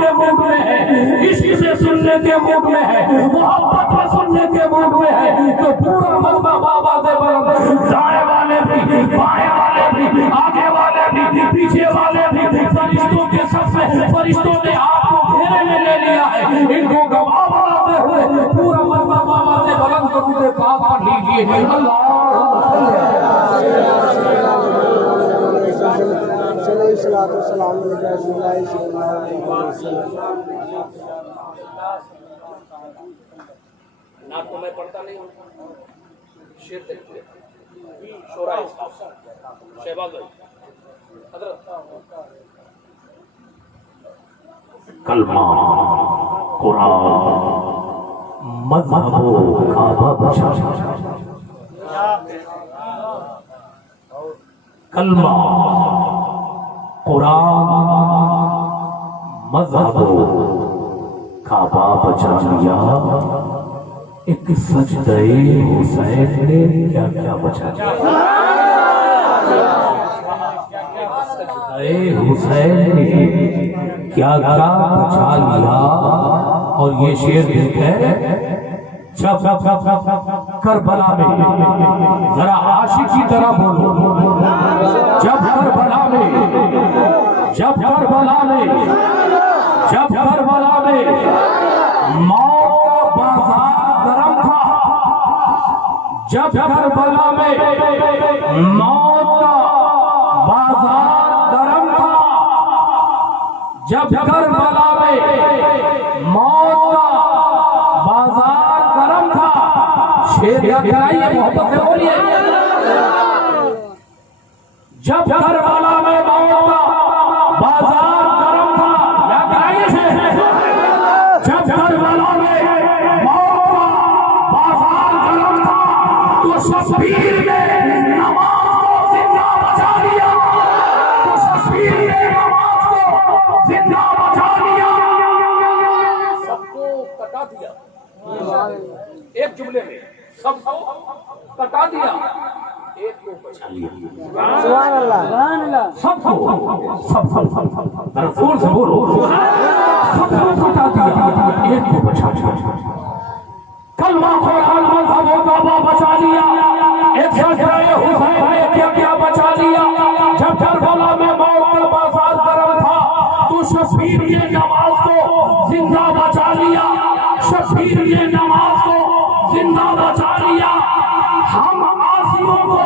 کے موڈ میں ہے، عشق سے سننے کے موڈ میں ہے، محبت سے سننے کے موڈ میں ہے، تو پورا مجمع بابا سے بلند، دائیں والے بھی، بائیں والے بھی، آگے والے بھی، پیچھے والے بھی، فرشتوں کے سب سے فرشتوں نے آپ کو گھیرے میں لے لیا ہے، ان کو گواہ بناتے ہوئے پورا مجمع بابا سے بلند درود پاک پڑھ لیجیے۔ اللہ نعت کو میں پڑھتا نہیں ہوں، شعر دیکھتے شعراء شہباز بھائی حضرت کلمہ قرآن مذہب و کعبہ بچا، کلمہ قرآن مذہب و کعبہ بچا لیا، ایک سجدہ حسین نے کیا کیا بچا لیا، سجدہ حسین نے کیا کیا بچا لیا۔ اور یہ شعر دیکھیں، جب کربلا میں ذرا عاشق کی طرح بولو، جب کربلا میں موت کا بازار گرم تھا، جب کربلا میں موت کا بازار گرم تھا، جب کربلا میں موت کا بازار گرم تھا، شیر یا گرائیے محبت سے بولیے، جب کربلا میں موت کا بازار گرم تھا، یا گرائیے شیر، جب کربلا میں موت کا بازار گرم تھا، تو شبیر نے نماز کو زندہ بچا لیا، تو شبیر نے نماز کو زندہ بچا لیا، سب کو کٹا دیا ایک جملے میں، سب کو کٹا دیا ایک کو بچا لیا۔ سبحان اللہ، سب کو رسول سے بولو، سب کو کٹا دیا ایک کو بچا لیا، کلمہ قرآن مذہب و کعبہ بچا لیا، ایک سجدہ حسین نے کیا کیا بچا لیا، جب کربلا میں موت کا بازار گرم تھا تو شبیر نے نماز کو زندہ بچا لیا، شبیر نے نماز کو زندہ بچا لیا۔ ہم عاصیوں کو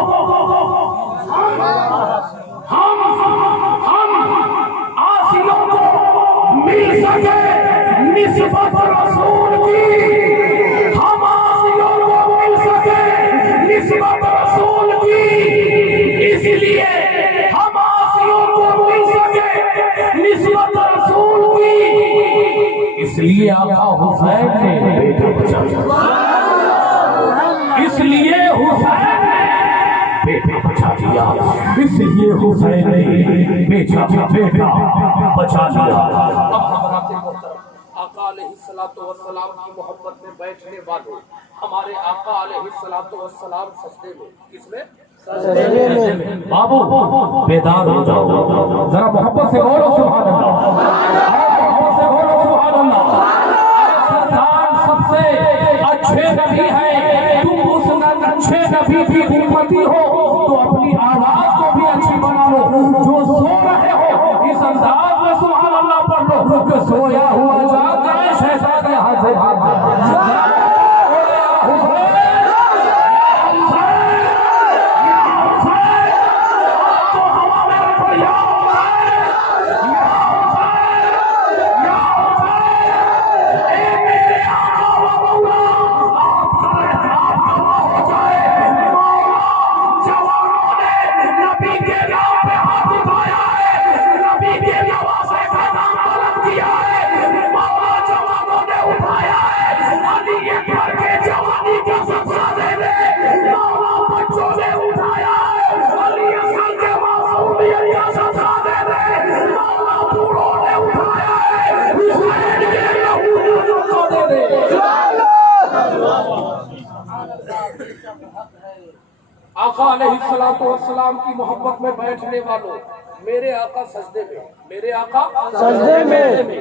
عاصیوں کو مل سکے نسبت رسول کی، ہم عاصیوں کو مل سکے نسبت رسول کی، اس لیے ہم عاصیوں کو مل سکے نسبت رسول کی، اس لیے آقا حسین نے بیٹا بچا لیا، اس لیے حسین نے بیٹا بچا لیا، اس لیے حسین نے بیٹا بچا لیا۔ آقا علیہ السلام کی محبت میں بیٹھنے والوں، ہمارے آقا علیہ السلام سجدے میں، کس میں؟ سجدے میں۔ بابو بیدار ہو جاؤ، ذرا محبت سے بولو سبحان اللہ، محبت سے بولو سبحان اللہ۔ سردار سب سے اچھے نبی ہے، تم اس اچھے نبی کی امتی ہو تو اپنی آواز کو بھی اچھی بنا لو، جو سو رہے ہو اس انداز میں سبحان اللہ پڑھ لو کہ سویا ہوا جاگ جائے شیطان یہاں سے بھاگ جائے۔ آقا علیہ السلام کی محبت میں بیٹھنے والوں، میرے آقا سجدے میں، میرے آقا سجدے میں،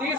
30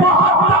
72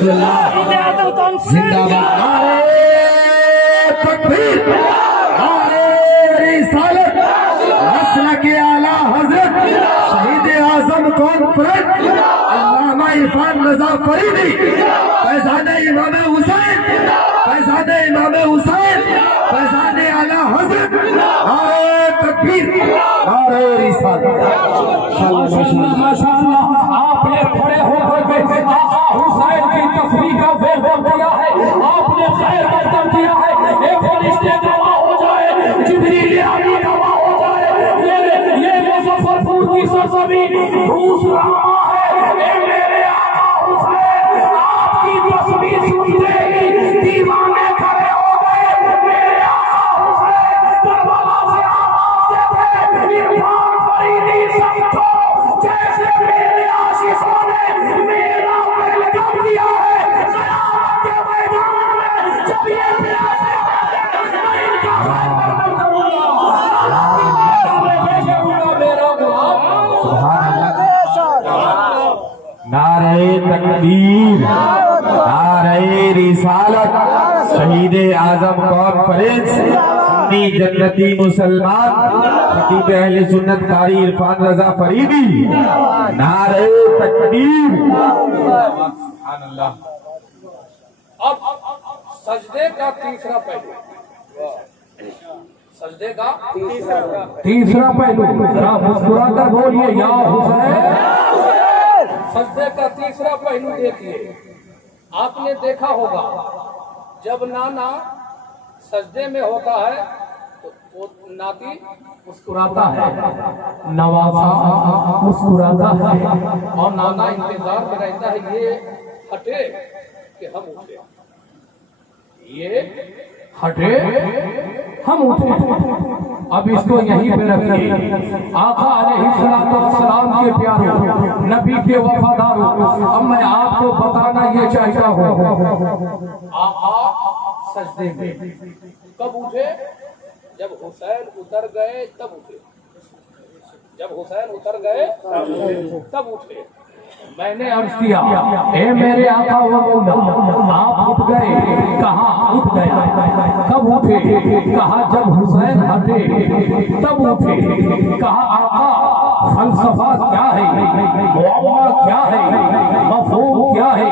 زندہ باد نعرہ تکبیر نعرہ رسالت مسلک اعلی حضرت شہید اعظم کانفرنس علامہ عرفان رضا فریدی فیضان امام حسین فیضان امام حسین فیضان اعلی حضرت نعرہ تکبیر نعرہ رسالت ماشاءاللہ آپ نے کھڑے ہو کر کے آقا حسین کی تفریح کا ویلکم کیا ہے، آپ نے خیر مقدم کیا ہے، ایک فرشتے گواہ ہو جائے، جبریل امین گواہ ہو جائے، یہ مظفر پور کی سرزمین روس رہا ہے، اے میرے آقا حسین آپ کی تصویر سنتے ہی دیوانے کھڑے ہو گئے، میرے آقا حسین کربلا سے آواز دیتے عرفان فریدی سمجھو جیسے میرے عاشقوں نے میرا ویلکم کیا ہے قیامت کے میدان میں، جب یہ پیاسے میں ان کا خیر مقدم کروں گا، میرا غلام نعرہ تکبیر نعرہ رسالت شہید اعظم کانفرنس سنی جنتی مسلمان خطیب اہل سنت قاری عرفان رضا فریدی نعرہ تکبیر سبحان اللہ۔ اب سجدے کا تیسرا پہلو، سجدے کا تیسرا پہلو ذرا مسکرا کر بولیے یا حسین۔ سجدے کا تیسرا پہلو دیکھیے، آپ نے دیکھا ہوگا جب نانا سجدے میں ہوتا ہے تو وہ ناتی مسکراتا ہے، نواسا مسکراتا ہے، اور نانا انتظار میں رہتا ہے یہ ہٹے کہ ہم اٹھے، یہ ہٹے ہم اٹھے۔ اب اس کو یہیں پہ رکھیے، آقا علیہ السلام کے پیاروں، نبی کے وفاداروں، اب میں آپ کو بتانا یہ چاہتا ہوں، آقا سجدے میں کب اٹھے؟ جب حسین اتر گئے تب اٹھے، جب حسین اتر گئے تب اٹھے۔ میں نے عرض کیا اے میرے آقا و مولا آپ اٹھ گئے، کہاں اٹھ گئے، کب اٹھے؟ کہا جب حسین ہٹے تب اٹھے۔ کہا آقا فلسفہ کیا ہے، معاملہ کیا ہے، مفہوم کیا ہے؟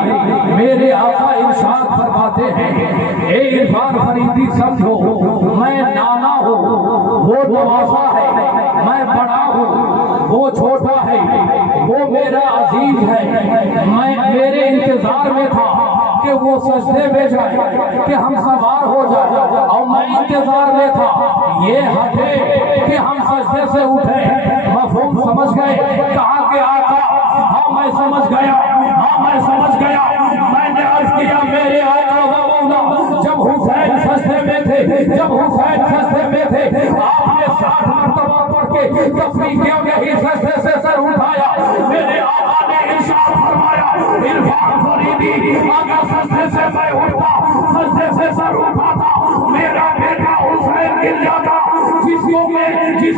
میرے آقا ارشاد فرماتے ہیں اے عرفان فریدی سمجھو میں نانا ہوں وہ نواسا ہے، میں بڑا ہوں وہ چھوٹا ہے، وہ میرا عزیز ہے، میں میرے انتظار میں تھا کہ وہ سجدے میں جائے کہ ہم سوار ہو جائے، اور میں انتظار میں تھا یہ ہٹے کہ ہم سجدے سے اٹھے۔ مفہوم سمجھ گئے؟ کہا کہ آقا ہاں میں سمجھ گیا، ہاں میں سمجھ گیا۔ میں نے عرض کیا میرے آقا و مولا جب حسین سجدے میں تھے، جب حسین سجدے میں تھے آپ نے 60 مرتبہ پڑھ کے تسبیح کیوں نہیں سجدے سے سر اٹھایا؟ میرے آقا نے ارشاد فرمایا عرفان فریدی اگر سجدے سے میں اٹھتا، سجدے سے سر اٹھاتا، میرا بیٹا حسین گر جاتا، جس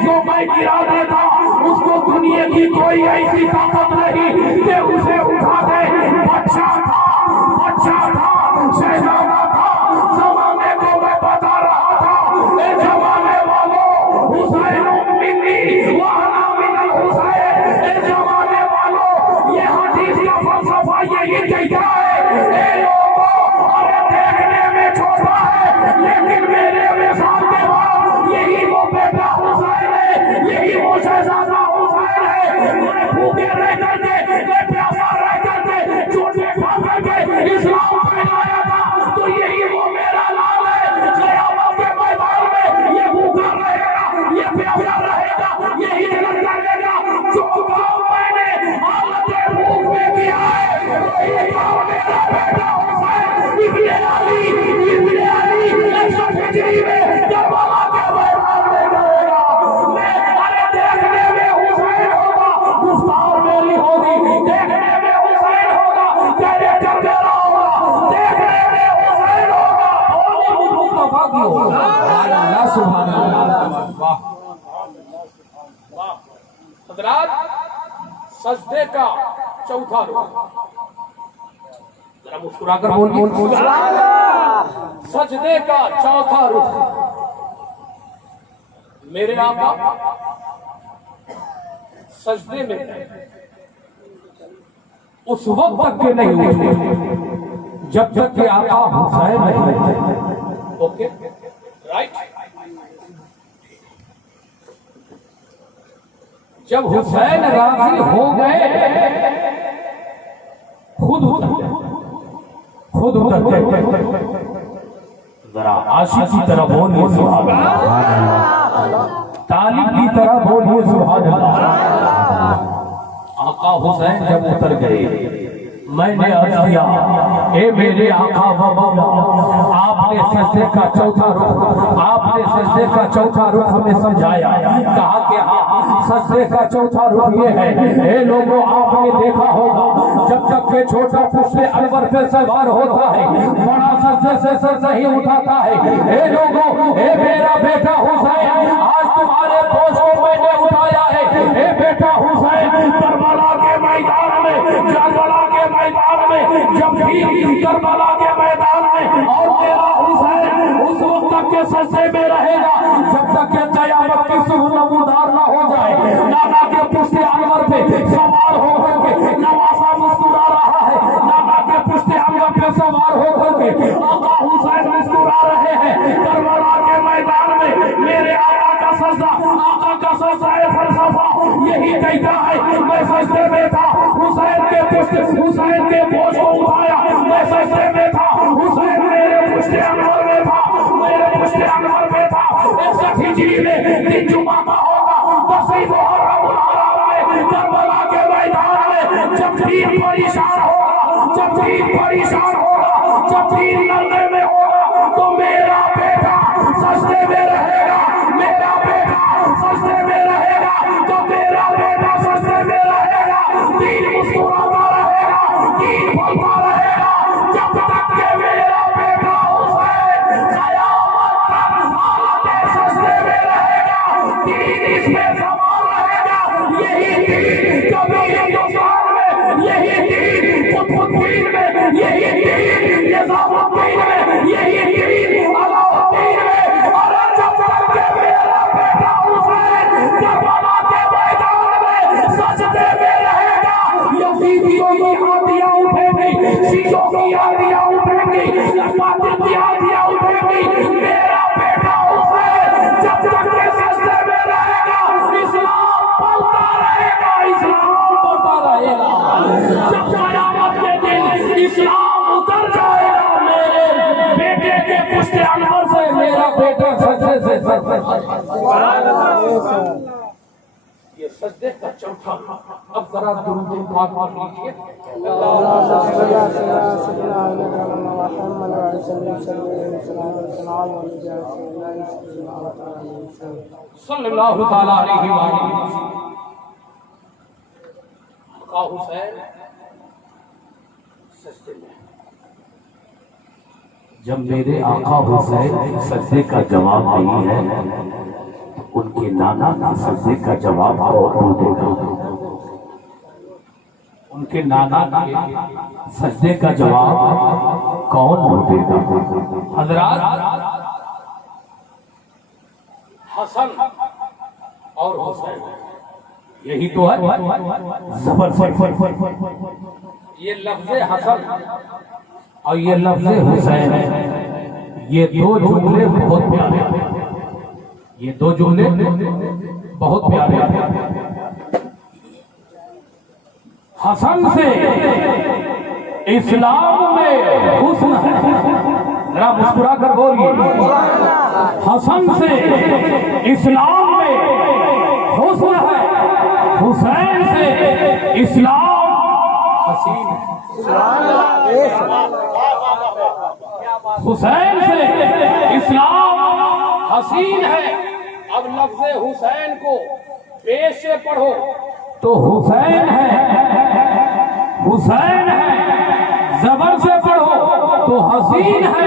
کو میں گرا دیتا، اس کو دنیا کی کوئی ایسی طاقت نہیں کہ اسے اٹھا دے۔ بچہ تھا شہزادہ تھا، زمانے کو میں بتا رہا تھا اے زمانے والوں حسین منی وانا من الحسین، اے زمانے والوں یہ حدیث کا فلسفہ یہی کہتا ہے اے لوگوں ہمیں دیکھنے میں چھوٹا ہے لیکن میرے مثال کے بعد یہی وہ بیٹا حسین ہے، یہی وہ شہزادہ حسین ہے۔ میں بھوکے رہ کر کے، میں پیاسا رہ کر کے، چوٹے کھا کر کے اسلام پھیلایا تھا، تو یہی وہ میرا لال ہے۔ قیامت کے میدان میں یہ بھوکا رہے گا، یہ پیاسا رہے گا، یہ ہجرت کرے گا۔ جو کام میں نے حالت بھوک میں کیا ہے وہی کام میرا بیٹا حسین ابن علی 61 ہجری میں کربلا کے میدان میں کرے گا۔ میں ارے دیکھنے میں حسین ہوگا، گفتار میری ہوگی، دیکھنے میں حسین ہوگا، کیریکٹر میرا ہوگا، دیکھنے میں حسین ہوگا، اور مصطفیٰ کی ہوگا۔ سبحان اللہ۔ حضرات سجدے کا چوتھا رکن، ذرا مسکرا کر بولیے سجدے کا چوتھا رخ میرے آقا سجدے میں اس وقت تک کے نہیں اٹھے جب تک کہ آقا حسین نہیں اٹھے. Okay right. جب حسین راضی ہو گئے خود اتر گئے. ذرا عاشق کی طرح بولیے سبحان اللہ, طالب کی طرح بولیے سبحان اللہ. آقا حسین جب اتر گئے میں نے عرض کیا اے میرے آقا و مولا, آپ نے سجدے کا چوتھا رخ ہمیں سمجھایا. کہا کہ ہاں سجدے کا چوتھا رخ یہ ہے. اے لوگوں آپ نے دیکھا ہوگا جب تک کہ چھوٹا پشت انور پہ سوار ہوتا ہے بڑا سجدے سے سر نہیں اٹھاتا ہے. اے لوگوں, اے میرا بیٹا حسین آج تمہارے بوجھ کو میں نے اٹھایا ہے. اے بیٹا حسین کربلا کے میدان میں جب بھی کربلا کے میدان میں اور میرا حسین اس وقت تک کے سجدے میں رہے گا جب تک کہ قیامت کی صبح نمودار نہ ہو جائے. نانا کے پشت انور پہ سوار ہو کر کے نواسا مسکرا رہا ہے. نانا کے پشت انور پہ سوار ہو کر کے آقا حسین مسکرا رہے ہیں. کربلا کے میدان میں میرے آقا کا سجدہ فلسفہ یہی کہتا ہے میں سجدے میں تھا حسین کے بوجھ کو اٹھایا. میں سجدے میں تھا حسین میرے پشت انور میں تھا. ہجری میں دن جمعہ کا ہوگا 10 محرم الحرام میں کربلا کے میدان میں جب دین پریشان ہوگا جب دین لڑنے میں ہوگا تو میرا بیٹا سجدے میں رہے گا. میرا بیٹا سجدے میں رہے گا تو میرا بیٹا سجدے میں رہے گا. دین مسکراتا رہے گا, دین پھلتا رہے گا جب تک کہ میرا بیٹا حسین قیامت تک حالت سجدے میں رہے گا. دین اس میں سوار رہے گا. یہی دین کبھی ہندوستان میں, یہی دین قطب الدین میں, یہی دین نظام الدین میں, یہی دین علاؤالدین میں. اور جب تک کہ میرا بیٹا حسین کربلا کے میدان میں سجدے میں رہے گا یزیدیوں کی آندیاں اٹھیں گی, شیعوں کی آندیاں اٹھیں گی, باطل کی آندیاں اٹھیں گی. میرا بیٹا حسین جب تک کہ سجدے میں رہے گا اسلام بڑھتا رہے گا. جب قیامت کے دن اسلام اتر جائے گا میرے بیٹے کے پشت انور سے میرا بیٹا سجدے سے یہ سجدے کا چوتھا. اب ذرا درود پاک پڑھیے. صلی اللہ تعالی علیہ وآلہ وسلم. آقا حسین سجدے میں. جب میرے آقا حسین سجدے کا جواب نہیں ہے ان کے نانا کے سجدے کا جواب کون دے گا؟ ان کے نانا کے سجدے کا جواب کون دے گا؟ حضرات حسن اور حسین یہی تو ہے. یہ لفظ حسن اور یہ لفظ حسین یہ دو جملے بہت پیارے ہیں. یہ دو جملے بہت پیارے ہیں. حسن سے اسلام میں حسن ہے. ذرا مسکرا کر بولیے حسن سے اسلام میں حسن ہے. حسین سے اسلام حسین ہے. حسین سے اسلام حسین ہے. اب لفظ حسین کو پیش سے پڑھو تو حسین ہے, حسین ہے. زبر سے پڑھو تو حسین ہے.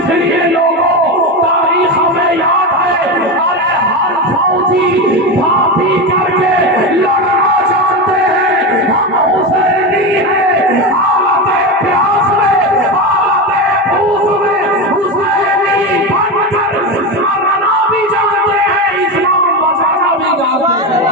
اس لیے لوگوں تاریخ ہمیں یاد ہے، ارے ہر فوجی پھاپی کر کے لڑنا چاہتے ہیں، ہم حسینی ہیں، حالت پیاس میں حالت بھوک میں حسینی بن کر مرنا بھی جانتے ہیں، اسلام بچانا بھی جانتے ہیں۔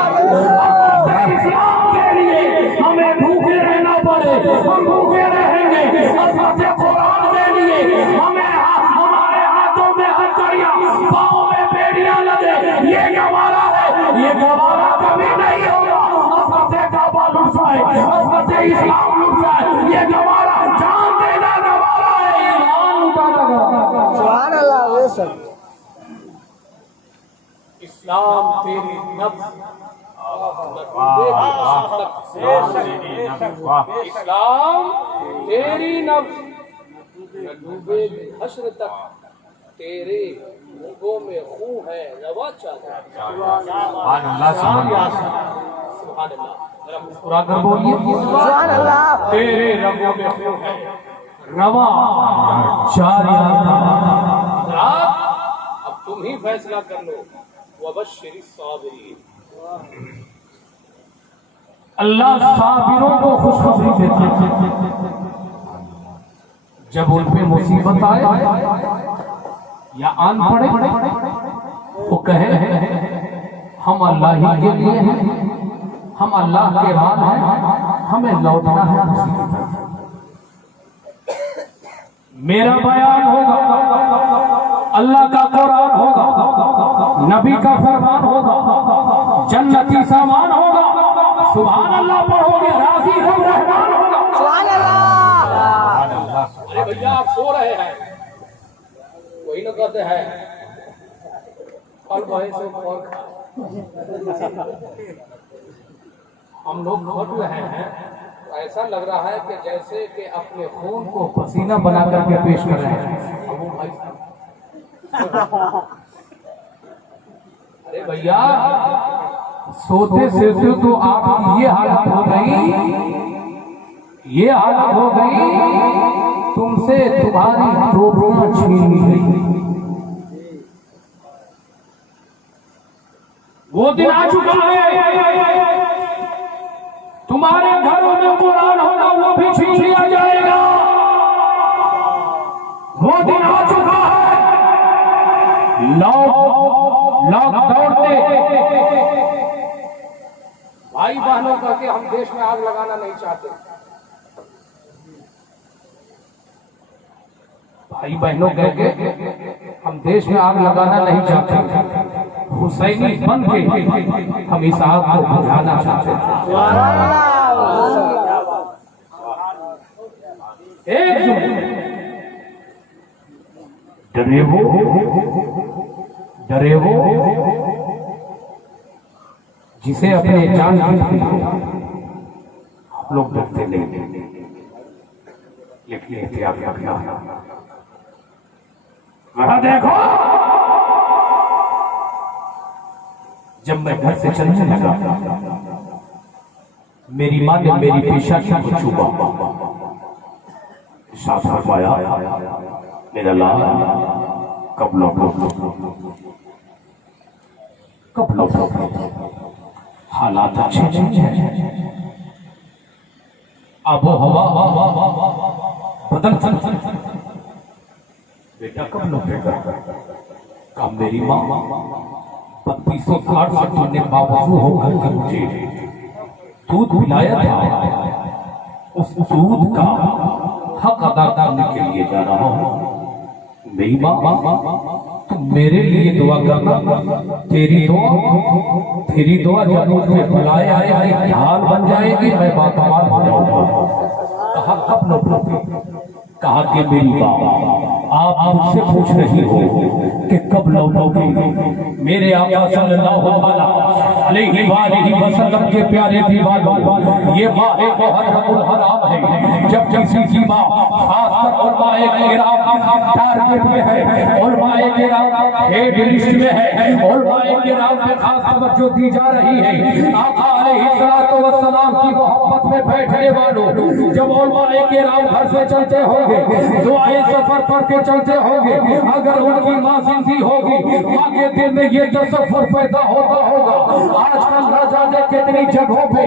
اسلام کے لیے ہمیں بھوکے رہنا پڑے، ہم بھوکے رہیں گے۔ حضرت قرآن کے لیے ہمیں ہمارے ہاتھوں میں ہتھیلیاں، پاؤں میں بیڑیاں لگے، یہ گوارا ہے، یہ گوارا کبھی نہیں ہوگا۔ حضرت کعبہ لٹ جائے، حضرت اسلام لٹ جائے، یہ گوارا جان دینا گوارا ہے، ایمان لٹانا گوارا۔ سبحان اللہ بے شک۔ اسلام تیری نفس، اسلام تیری نفس نہ ڈوبے حشر تک، تیرے رگوں میں خون ہے روا چاہتا ہے۔ سبحان اللہ، سبحان اللہ، ذرا مسکرا کر بولیے سبحان اللہ۔ تیرے رگوں میں خون ہے روا چاہتا ہے۔ اب تم ہی فیصلہ کر لو۔ وبشر الصابرین، اللہ صابروں کو خوشخبری دیتا ہے، جب ان پہ مصیبت آئے یا آن پڑے وہ کہے ہم اللہ ہی کے لیے ہیں، ہم اللہ کے بعد ہیں، ہمیں لوٹنا ہے مصیبت۔ میرا بیان ہوگا، اللہ کا قرآن ہوگا، نبی کا فرمان ہوگا، جنتی سامان ہوگا، سبحان اللہ پڑھو گے، راضی ہم رحمان ہوگا۔ سبحان اللہ۔ ارے بھیا آپ سو رہے ہیں، وہی نہ کہتے ہیں پل بھائی سے اور ہم لوگ کھٹ رہے ہیں، ایسا لگ رہا ہے کہ جیسے کہ اپنے خون کو پسینہ بنا کر کے پیش کر رہے ہیں۔ ابو بھائی ارے بھیا سوتے سوتے تو آپ کی یہ حالت ہو گئی، یہ حالت ہو گئی، تم سے تمہاری ٹوپیاں چھین گئی۔ وہ دن آ چکا ہے، تمہارے گھروں میں قرآن ہوگا وہ بھی چھین لیا جائے گا۔ وہ دن آ چکا ہے، لوگ دوڑتے بھائی بہنوں کر کے ہم دیش میں آگ لگانا نہیں چاہتے، بھائی بہنوں کہہ کے ہم دیش میں آگ لگانا نہیں چاہتے، حسینی بن کے ہم اس آگ کو بجھانا چاہتے ہیں۔ ایک ڈرے وہ جسے اپنے جان کی ہم لوگ ڈرتے نہیں، لیکن احتیاط رکھنا ہے۔ دیکھو جب میں گھر سے چلنے لگا، میری ماں نے میری پیشانی کو چھپا، ساتھ فرمایا میرا لال کب لوٹو، کب لوٹو، حالات اچھے نہیں ہیں، آب و ہوا بدل بیٹا کب لوٹے گا؟ کہا میری ماں 3200 گھاٹ سے تم نے باوضو ہو کر کے مجھے دودھ پلایا تھا، اس دودھ کا حق ادا کرنے کے لیے جا رہا ہوں۔ میری ماں تم میرے لیے دعا کرنا، تیری دعا جب مجھ میں بلائے آئے ڈھال بن جائے گی، میں باتمال ہو جاؤں گا۔ کہا کب لوٹو گے؟ کہا کہ میری ماں آپ مجھ سے پوچھ رہی ہو کہ کب لوٹو گے؟ میرے آقا صلی اللہ علیہ وآلہ وسلم کے پیارے دیوانوں، یہ ماہ محرم الحرام ہے، جب کسی کی ماں خاص کر علماء کرام ٹارگٹ میں ہے، علماء کرام ہیڈ لسٹ میں ہے، علماء کرام پہ خاص توجہ دی جا رہی ہے۔ آقا علیہ الصلوۃ والسلام کی محبت میں بیٹھنے والوں، جب علماء کرام گھر سے چلتے ہو گے دعائیں سفر پڑھ کے چلتے ہوں گے اگر ان کی ماں زندگی ہوگی ماں کے دل میں یہ تصور پیدا ہوتا ہوگا آج کل نہ جانے کتنی جگہوں پہ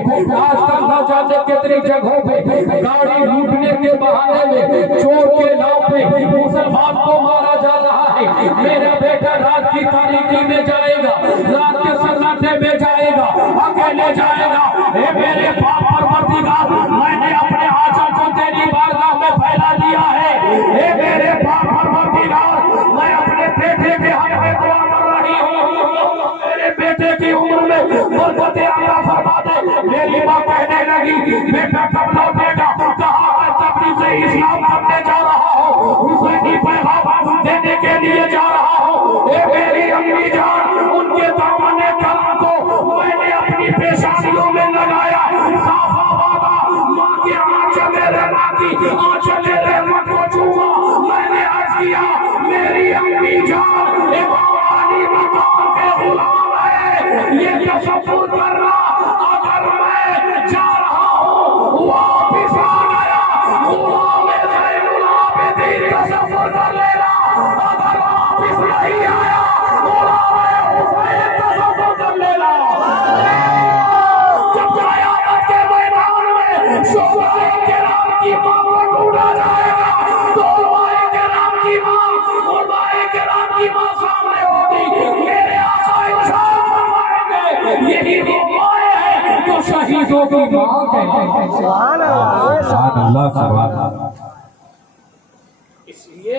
گاڑی لوٹنے کے بہانے میں چور کے نام پہ مسلمان کو مارا جا رہا ہے میرا بیٹا رات کی تاریکی میں جائے گا رات کے سناٹے میں جائے گا اکیلے جائے گا اے میرے باپ پروردگار میں نے اپنے آنچل کو تیری بارگاہ میں پھیلا دیا ہے اے میرے باپ پروردگار میں اپنے بیٹے کے حق میں دعا کر رہی ہوں میرے بیٹے کی عمر میں برکت عطا فرما دے میری ماں کہنے لگی بیٹا کب لوٹے گا کہا میں تبلیغ اسلام کرنے جا رہا ہوں حسینی پیغام دینے کے لیے جا رہا ہوں اے میری امی جان ان کے دامن کرم کو میں نے اپنی پیشانیوں میں لگایا صافہ وعدہ ماں کے آنچل رحمت کی آنچل رحمت کو چوما میں نے عرض کیا میری امی جان امام علی مقام کے غلام ہے یہ تصور کرنا اگر میں جا رہا ہوں واپس آ گیا غلام زین العابدین تصور کر لینا اگر واپس نہیں آیا غلام حسین تصور کر لینا جب قیامت کے میدان میں شہدائے کرام کی ماں کو ڈھونڈا جائے گا تو علماء کرام کی ماں سامنے ہوگی میرے آقا ارشاد فرمائیں گے یہی وہ مائیں ہیں جو شہیدوں کی ماں کہتے ہیں سبحان اللہ اس لیے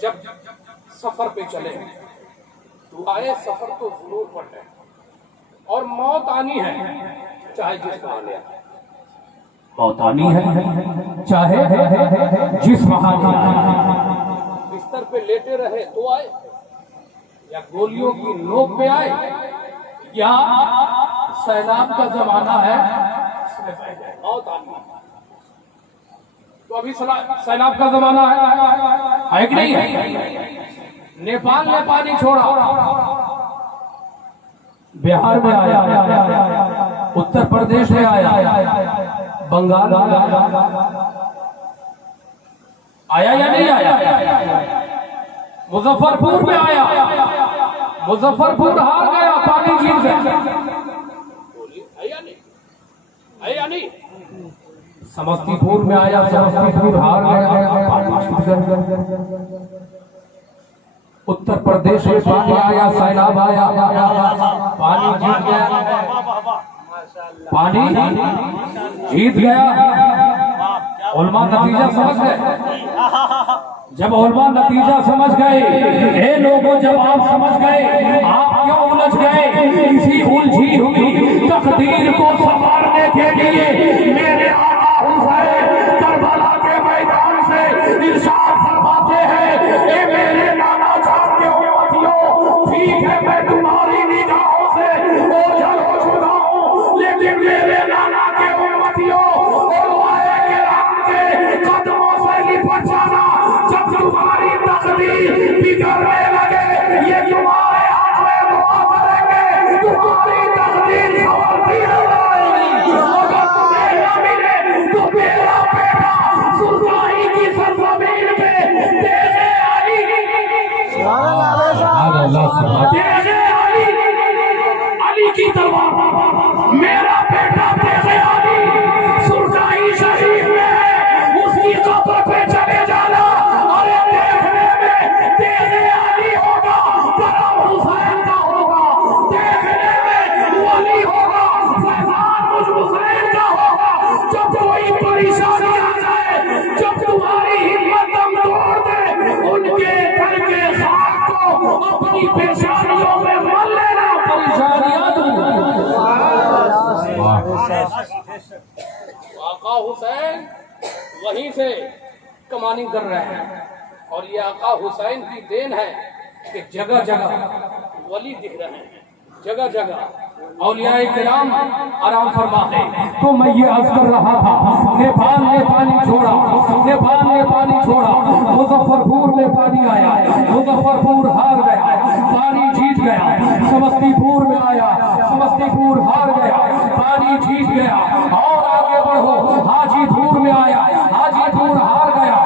جب سفر پہ چلے دعائے سفر تو ضرور پڑھیں اور موت آنی ہے چاہے جس بہانے آئے موت آنی ہے چاہے جس بہانے آئے بستر پہ لیٹے رہے تو آئے یا گولیوں کی نوک پہ آئے یا سیلاب کا زمانہ ہے موت آنی ہے تو ابھی سیلاب کا زمانہ ہے کہ نہیں ہے نیپال نے پانی چھوڑا بہار میں آیا اتر پردیش میں آیا بنگال میں آیا یا نہیں آیا مظفر پور میں آیا مظفر پور ہار گیا پانی جیت گیا آیا نہیں سمستی پور میں آیا سمستی پور ہار گیا اتر پردیش میں پانی آیا سیلاب آیا پانی جیت گیا پانی جیت گیا علماء نتیجہ سمجھ گئے جب علماء نتیجہ سمجھ گئے اے لوگوں جب آپ سمجھ گئے آپ کیوں الجھ گئے اسی الجھی ہوئی تقدیر کو سنوارنے کے لیے میرے آقا حسین کربلا کے میدان سے ارشاد فرماتے ہیں اے میرے نانا جان کے امتیوں ٹھیک ہے میں تمہاری نگاہوں سے اوجھل ہو چکا ہوں لیکن میرے نانا کے امتیوں علماء کرام کے قدموں سے لپٹ جانا جب تمہاری تقدیر بگڑنے لگے یہ تمہارے ہاتھ میں دعا کریں گے تمہاری تقدیر سنورتی ہو جائے گی اگر تمہیں نہ ملے تو میرا بیٹا سرخائی کی سرزمین پہ تیغ علی علی کی تلوار میرا بیٹا تیغ علی سرخائی شریف میں ہے اس کی قبر پہ چلے جانا ارے دیکھنے میں تیغ علی ہوگا کرم حسین کا ہوگا دیکھنے میں ولی ہوگا فیضان مجھ حسین کا ہوگا جب کوئی پریشانی آ جائے جب تمہاری ہمت دم توڑ دے ان کے گھر کے خاک کو اپنی پیشانیوں میں مل لینا پریشانیاں دور آقا حسین وہیں سے کماننگ کر رہے ہیں اور یہ آقا حسین کی دین ہے کہ جگہ جگہ ولی دکھ رہے ہیں جگہ جگہ اولیاء کرام آرام فرماتے ہیں تو میں یہ عرض کر رہا تھا نیپال نے پانی چھوڑا مظفر پور میں پانی آیا مظفر پور ہار گیا پانی جیت گیا سمستی پور میں آیا سمستی پور ہار گیا پانی جیت گیا اور آگے بڑھو حاجی پور میں آیا حاجی پور ہار گیا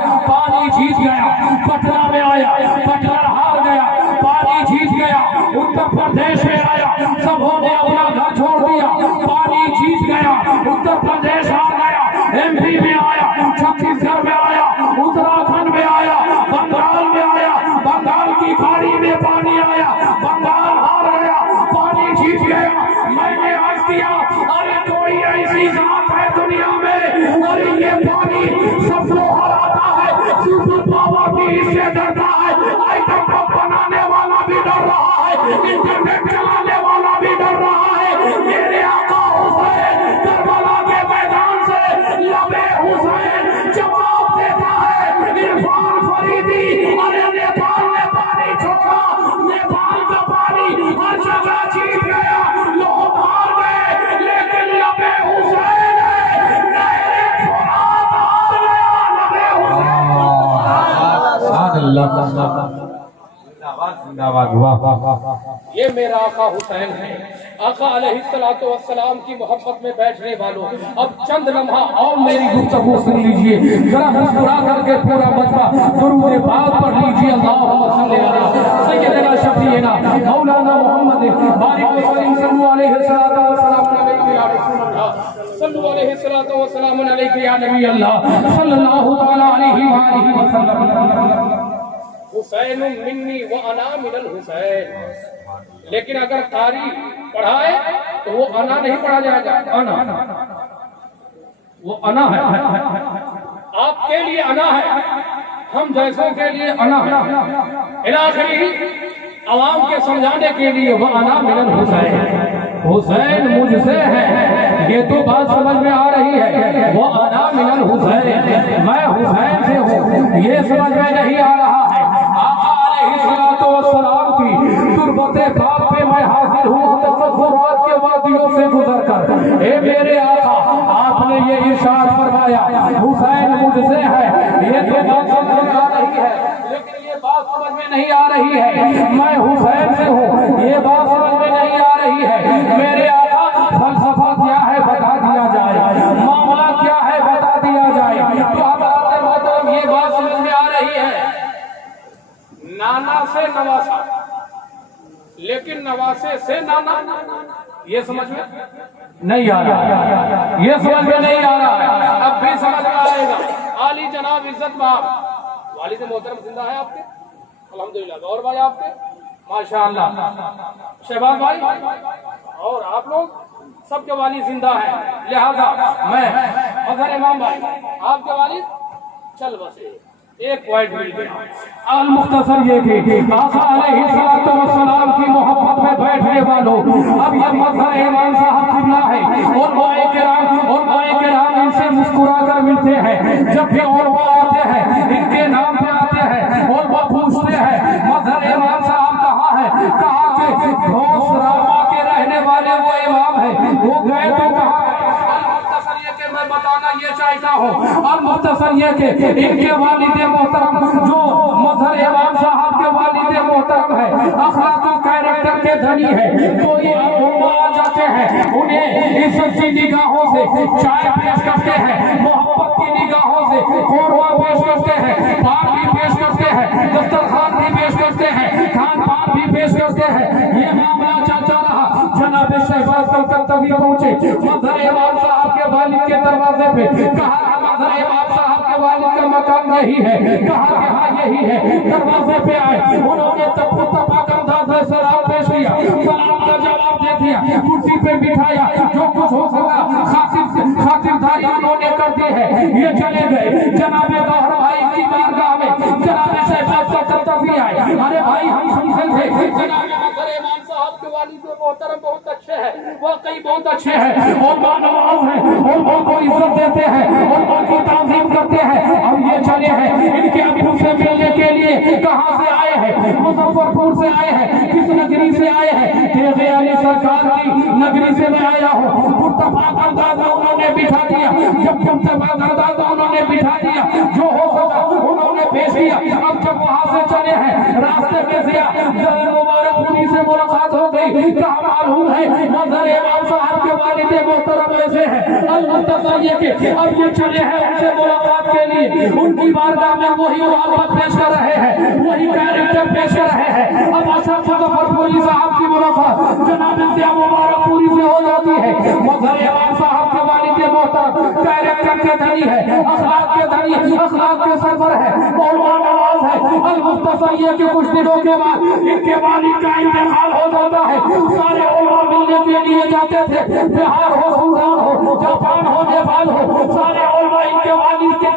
ٹھیک چلانے والا بھی ڈر رہا ہے. میرے آقا حسین کربلا کے میدان سے لبے حسین جواب دیتا ہے. عرفان فریدی ارے نیپال نے پانی چھوڑا, نیپال کا پانی ہر جگہ جیت گیا, لوگ ہار گئے, لیکن لبے حسین ہے, نہر فرات ہار گیا. لبے حسین سبحان اللہ. زندہ باد واہ. یہ میرا آقا حسین ہے. آقا علیہ الصلوۃ والسلام کی محبت میں بیٹھنے والوں, اب چند لمحہ اور میری گفتگو سن لیجئے. ذرا مسکرا کر کے پورا مجمع درود پاک پڑھ لیجئے. اللہم صلی علی سیدنا شفیعنا مولانا محمد بارک وسلم صلو علیہ الصلوۃ والسلام علیہ یا رسول اللہ, صلو علیہ الصلوۃ والسلام علیہ یا نبی اللہ, صلی اللہ تعالی علیہ وآلہ وسلم. حسین منی وانا من الحسین. لیکن اگر قاری پڑھائے تو وہ انا نہیں پڑھا جائے گا, انا وہ انا ہے. آپ کے لیے انا ہے, ہم جیسوں کے لیے انا ہے. الاخری عوام کے سمجھانے کے لیے وہ انا من الحسین, حسین مجھ سے ہے, یہ تو بات سمجھ میں آ رہی ہے. وہ انا من الحسین, میں حسین سے ہوں, یہ سمجھ میں نہیں آ رہا ہے. آقا علیہ الصلوۃ والسلام کی تربت پاک پہ میں حاضر ہوں تصورات کے وادیوں سے گزر کر. اے میرے آقا, آپ نے یہ ارشاد فرمایا حسین مجھ سے ہے, یہ تو بات سمجھ میں آ رہی ہے, لیکن یہ بات سمجھ میں نہیں آ رہی ہے. میں حسین سے ہوں, یہ بات سمجھ میں نہیں آ رہی ہے. میرے آقا فلسفہ کیا ہے بتا دیا جائے, معاملہ کیا ہے بتا دیا جائے. تو حضرات محترم یہ بات سمجھ میں آ رہی ہے. نانا سے نواسا, لیکن نواسے سے نانا, یہ سمجھ میں نہیں آ رہا, یہ سمجھ میں نہیں آ رہا. اب بھی سمجھ میں آئے گا. عالی جناب عزت باب والد محترم زندہ ہے آپ کے الحمدللہ, گور بھائی آپ کے ماشاءاللہ, شہباز بھائی اور آپ لوگ سب کے والد زندہ ہیں. لہذا میں اظہر امام بھائی آپ کے والد چل بسے ایک پوائنٹ مل گیا. المختصر یہ کہ آقا علیہ الصلوۃ والسلام کی محبت میں بیٹھنے والوں, اب یہ مظہر امام صاحب قبلہ ہے, اور مائے کرام ان سے مسکرا کر ملتے ہیں. جب بھی اور وہ آتے ہیں ان کے نام پہ آتے ہیں اور وہ پوچھتے ہیں مظہر امام صاحب کہاں ہے, کہا کہ گھوس راما کے رہنے والے وہ امام ہیں, وہ گئے تو کہاں گئے. المختصر یہ کہ میں بتانا یہ چاہتا ہوں, المختصر یہ کہ ان کے والد محترم جو مظہر امام صاحب کے والد محترم ہے, اخلاق و کیریکٹر کے دھنی ہے, تو یہ آ جاتے ہیں, انہیں عزت کی نگاہوں سے چائے پیش کرتے ہیں, محبت کی نگاہوں سے قورمہ پیش کرتے ہیں, پان بھی پیش کرتے ہیں, دسترخوان بھی پیش کرتے ہیں, کھان پان بھی پیش کرتے ہیں. یہ معاملہ چلتا رہا. جناب شہباز کلکتوی پہنچے مظہر امام صاحب کے والد کے دروازے پہ, کہا کہ مظہر امام صاحب کے والد کا مقام یہی ہے, کہا کہ ہاں یہی ہے. دروازے پہ آئے, انہوں نے تپاک انداز میں سلام پیش کیا, سلام کا جواب دے دیا, کرسی پہ بٹھایا, جو کچھ ہو سکا خاطرداری انہوں نے کر دی ہے. یہ چلے گئے. جناب گوہر بھائی کی بارگاہ میں جناب شہباز کلکتوی آئے. ارے بھائی ہم سمجھے تھے جناب مظہر امام صاحب کے والد محترم بہت اچھے ہیں, واقعی بہت اچھے ہیں, اور بانواز ہیں, اور ان کو عزت دیتے ہیں, اور ان کی تعظیم کرتے ہیں. اب یہ چلے ہیں, ان کے ابو سے ملنے کے لیے کہاں سے آئے ہیں, مظفر پور سے آئے ہیں, کس نگری سے آئے ہیں, تیغ علی سرکار کی نگری سے میں آیا ہوں. پرتپاک انداز میں انہوں نے بٹھا دیا, جب پرتپاک انداز میں انہوں نے بٹھا دیا, جو ہو سکا انہوں نے پیش کیا. اب جب وہاں سے چلے ہیں, راستے میں سے مبارک پوری سے ملاقات ہو گئی. کہا معلوم ہے مظہر امام صاحب کے والد محترم میں سے ہے. المختصر یہ کہ اب یہ چلے ہیں ان سے ملاقات کے لیے, ان کی بارگاہ میں وہی محبت پیش کر رہے ہیں, وہی کیریکٹر پیش کر رہے ہیں. اب اشرف مظفر پوری صاحب کی ملاقات جناب ضیاء مبارک پوری سے ہو جاتی ہے. مظہر امام صاحب کے والد محترم کیریکٹر کے دھنی ہے, اخلاق کے دھنی, اخلاق کے سرور ہے, مولانا نواز ہے. المختصر یہ کہ کچھ دنوں کے بعد ان کے والد کا انتقال ہو جاتا ہے. سارے علماء ملنے کے لیے جاتے تھے, بہار ہو, سوڈان ہو, جاپان ہو, نیپال ہو, سارے علماء ان کے والد کے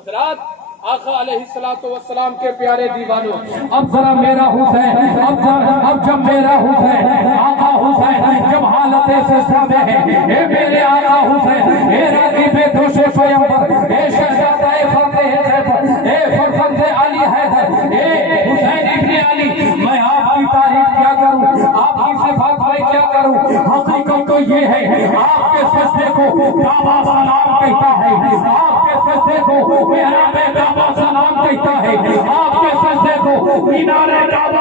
حضرات آقا علیہ الصلوۃ والسلام کے پیارے دیوانوں، اب ذرا میرا حسین، اب جب میرا حسین، آقا حسین جب حالت سجدہ میں ہے، اے میرے آقا حسین، اے راغب دوش پیغمبر، اے شہزادہ فاتح زیفر، اے فرزند علی حیدر، اے حسین ابن علی، میں آپ کی تعریف کیا کروں، آپ کی صفات میں کیا کروں؟ حقیقت تو یہ ہے آپ کے سجدے کو کعبہ سلام کہتا ہے، آپ کے سجدے کو محراب کعبہ سلام کہتا ہے، آپ کے سجدے کو مینار کعبہ